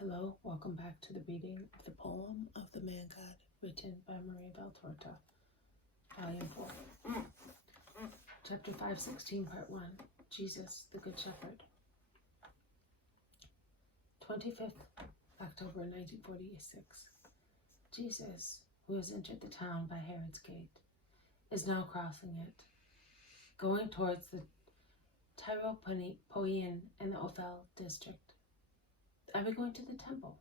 Hello, welcome back to the reading of the poem of the Man God, written by Maria Valtorta, Volume 4, Chapter 516, Part 1, Jesus, the Good Shepherd. 25th October 1946. Jesus, who has entered the town by Herod's gate, is now crossing it, going towards the Tyropoeon and the Ophel district. Are we going to the temple?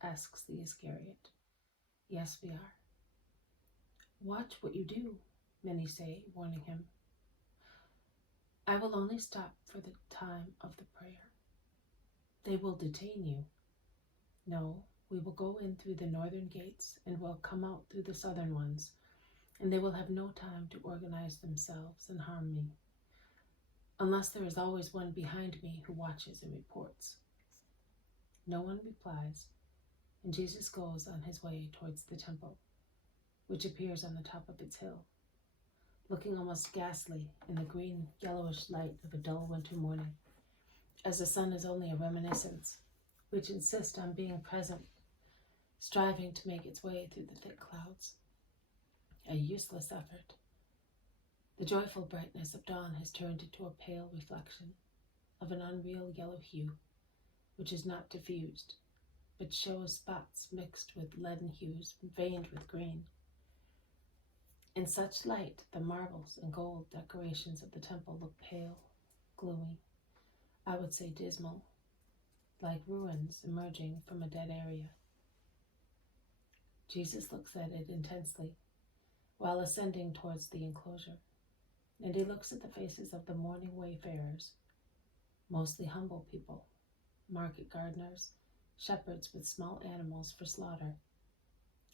Asks the Iscariot. Yes, we are. Watch what you do, many say, warning him. I will only stop for the time of the prayer. They will detain you. No, we will go in through the northern gates and will come out through the southern ones, and they will have no time to organize themselves and harm me, unless there is always one behind me who watches and reports. No one replies, and Jesus goes on his way towards the temple, which appears on the top of its hill, looking almost ghastly in the green-yellowish light of a dull winter morning, as the sun is only a reminiscence, which insists on being present, striving to make its way through the thick clouds. A useless effort. The joyful brightness of dawn has turned into a pale reflection of an unreal yellow hue, which is not diffused, but shows spots mixed with leaden hues veined with green. In such light, the marbles and gold decorations of the temple look pale, gloomy, I would say dismal, like ruins emerging from a dead area. Jesus looks at it intensely while ascending towards the enclosure, and he looks at the faces of the morning wayfarers, mostly humble people, market gardeners, shepherds with small animals for slaughter,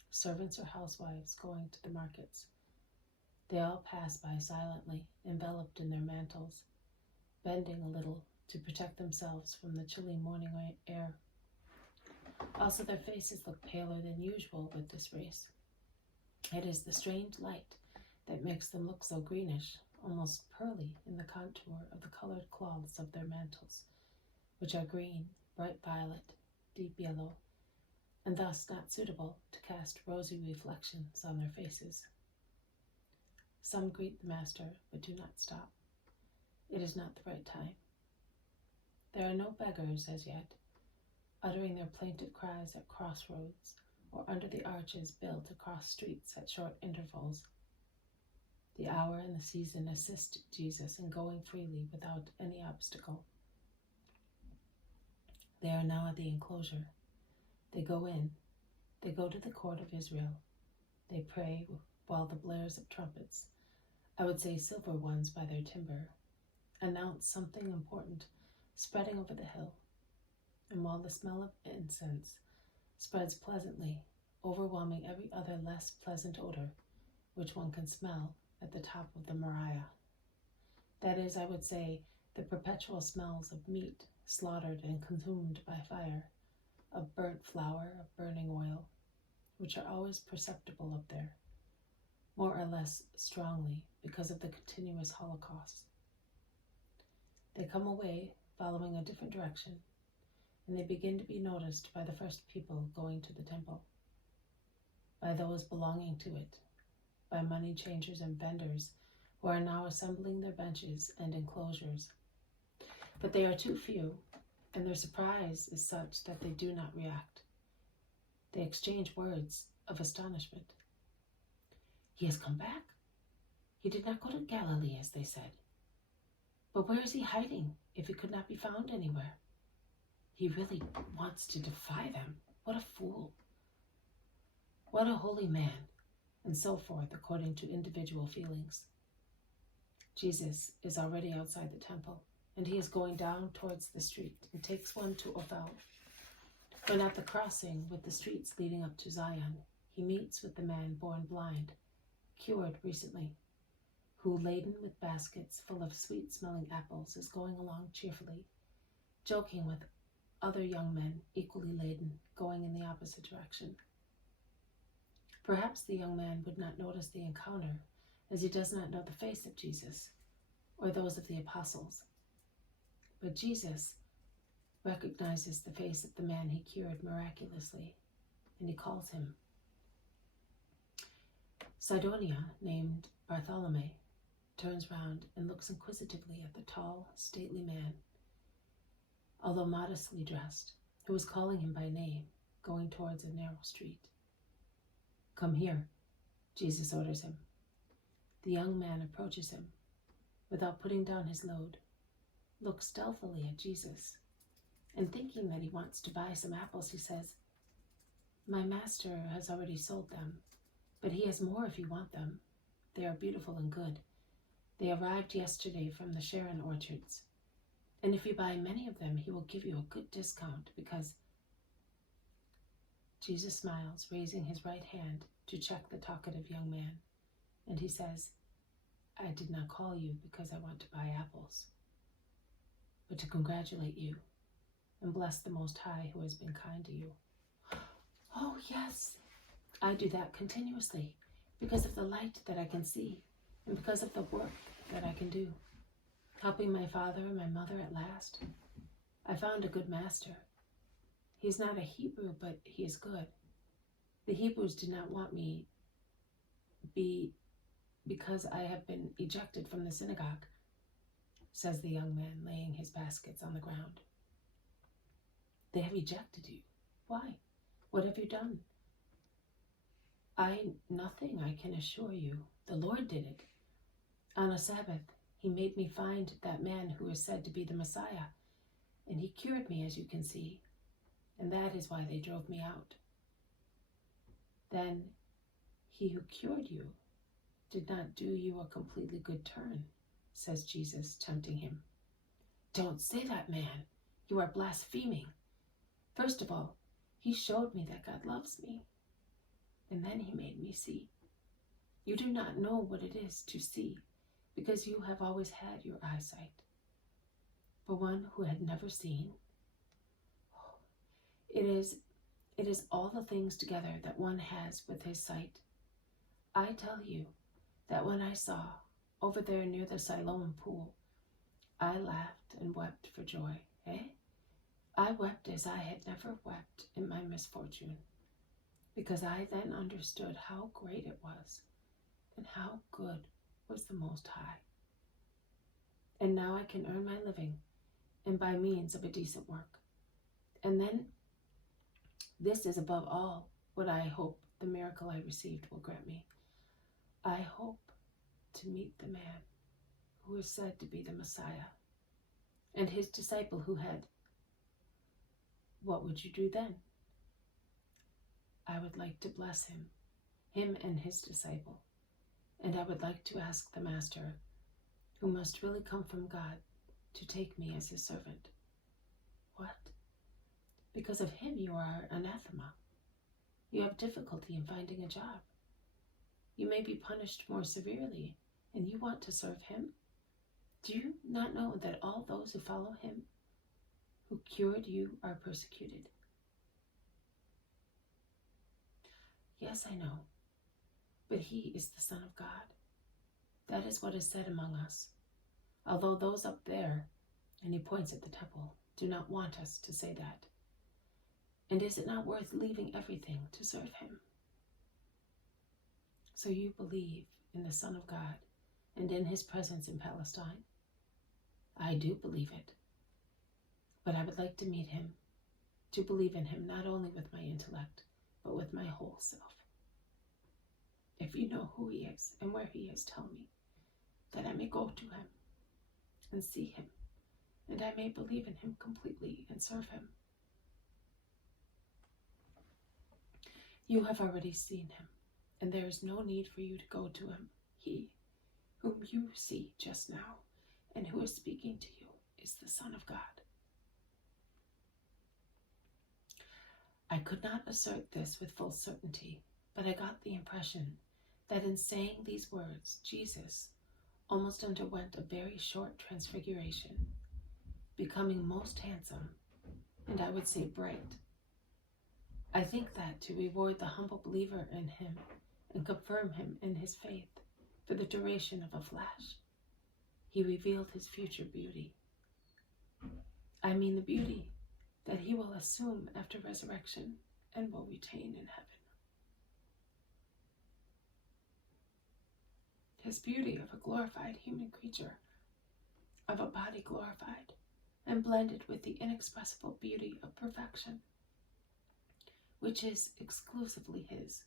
servants or housewives going to the markets. They all pass by silently, enveloped in their mantles, bending a little to protect themselves from the chilly morning air. Also, their faces look paler than usual with this race. It is the strange light that makes them look so greenish, almost pearly in the contour of the colored cloths of their mantles, which are green, bright violet, deep yellow, and thus not suitable to cast rosy reflections on their faces. Some greet the master, but do not stop. It is not the right time. There are no beggars as yet, uttering their plaintive cries at crossroads or under the arches built across streets at short intervals. The hour and the season assist Jesus in going freely without any obstacle. They are now at the enclosure. They go in. They go to the court of Israel. They pray while the blares of trumpets, I would say silver ones by their timbre, announce something important spreading over the hill. And while the smell of incense spreads pleasantly, overwhelming every other less pleasant odor which one can smell at the top of the Moriah. That is, I would say, the perpetual smells of meat slaughtered and consumed by fire, of burnt flour, of burning oil, which are always perceptible up there, more or less strongly because of the continuous holocaust. They come away following a different direction, and they begin to be noticed by the first people going to the temple, by those belonging to it, by money changers and vendors who are now assembling their benches and enclosures. But they are too few, and their surprise is such that they do not react. They exchange words of astonishment. He has come back? He did not go to Galilee, as they said. But where is he hiding, if he could not be found anywhere? He really wants to defy them. What a fool. What a holy man, and so forth, according to individual feelings. Jesus is already outside the temple, and he is going down towards the street and takes one to Ophel. When at the crossing with the streets leading up to Zion, he meets with the man born blind, cured recently, who, laden with baskets full of sweet-smelling apples, is going along cheerfully, joking with other young men equally laden, going in the opposite direction. Perhaps the young man would not notice the encounter, as he does not know the face of Jesus, or those of the apostles. But Jesus, recognizes the face of the man he cured miraculously, and he calls him. Sidonia, named Bartholomew, turns round and looks inquisitively at the tall, stately man, although modestly dressed, who is calling him by name, going towards a narrow street. "Come here," Jesus orders him. The young man approaches him, without putting down his load, looks stealthily at Jesus, and thinking that he wants to buy some apples, he says, "My master has already sold them, but he has more if you want them. They are beautiful and good. They arrived yesterday from the Sharon orchards, and if you buy many of them, he will give you a good discount because—" Jesus smiles, raising his right hand to check the talkative young man, and he says, "I did not call you because I want to buy apples, but to congratulate you and bless the Most High who has been kind to you." "Oh, yes, I do that continuously because of the light that I can see and because of the work that I can do, helping my father and my mother at last. I found a good master. He's not a Hebrew, but he is good. The Hebrews did not want me because I have been ejected from the synagogue," says the young man, laying his baskets on the ground. "They have ejected you? Why? What have you done?" Nothing, I can assure you. The Lord did it. On a Sabbath, he made me find that man who is said to be the Messiah, and he cured me, as you can see, and that is why they drove me out." "Then he who cured you did not do you a completely good turn," says Jesus, tempting him. "Don't say that, man. You are blaspheming. First of all, he showed me that God loves me, and then he made me see. You do not know what it is to see, because you have always had your eyesight. For one who had never seen, it is all the things together that one has with his sight. I tell you that when I saw, over there near the Siloam pool, I laughed and wept for joy. I wept as I had never wept in my misfortune, because I then understood how great it was and how good was the Most High. And now I can earn my living, and by means of a decent work. And then, this is above all what I hope the miracle I received will grant me. I hope to meet the man who is said to be the Messiah, and his disciple who had—" "What would you do then?" "I would like to bless him and his disciple, and I would like to ask the Master, who must really come from God, to take me as his servant." "What? Because of him you are anathema. You have difficulty in finding a job. You may be punished more severely, and you want to serve him? Do you not know that all those who follow him, who cured you, are persecuted?" "Yes, I know, but he is the Son of God. That is what is said among us, although those up there," and he points at the temple, "do not want us to say that. And is it not worth leaving everything to serve him?" So you believe in the Son of God and in his presence in Palestine? I do believe it, but I would like to meet him, to believe in him not only with my intellect, but with my whole self. If you know who he is and where he is, tell me, that I may go to him and see him, and I may believe in him completely and serve him." "You have already seen him, and there is no need for you to go to him. He, whom you see just now, and who is speaking to you, is the Son of God." I could not assert this with full certainty, but I got the impression that in saying these words, Jesus almost underwent a very short transfiguration, becoming most handsome, and I would say bright. I think that to reward the humble believer in him and confirm him in his faith for the duration of a flash, he revealed his future beauty. I mean the beauty that he will assume after resurrection and will retain in heaven. His beauty of a glorified human creature, of a body glorified, and blended with the inexpressible beauty of perfection, which is exclusively his.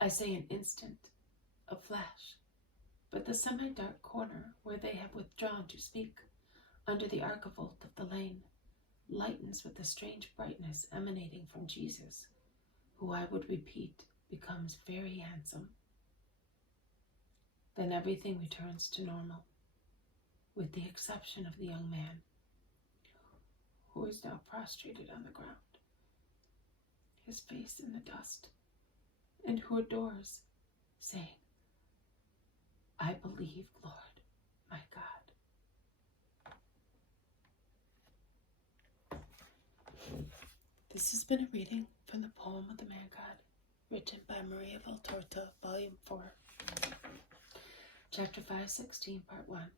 I say an instant, a flash, but the semi-dark corner where they have withdrawn to speak, under the archivolt of the lane, lightens with a strange brightness emanating from Jesus, who I would repeat becomes very handsome. Then everything returns to normal, with the exception of the young man, who is now prostrated on the ground, his face in the dust, and who adores, saying, I believe, Lord, my God. This has been a reading from the poem of the Man God, written by Maria Valtorta, Volume 4, Chapter 5:16, Part 1.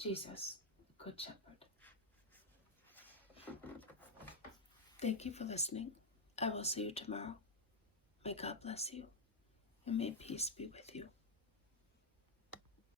Jesus, the Good Shepherd. Thank you for listening. I will see you tomorrow. May God bless you, and may peace be with you.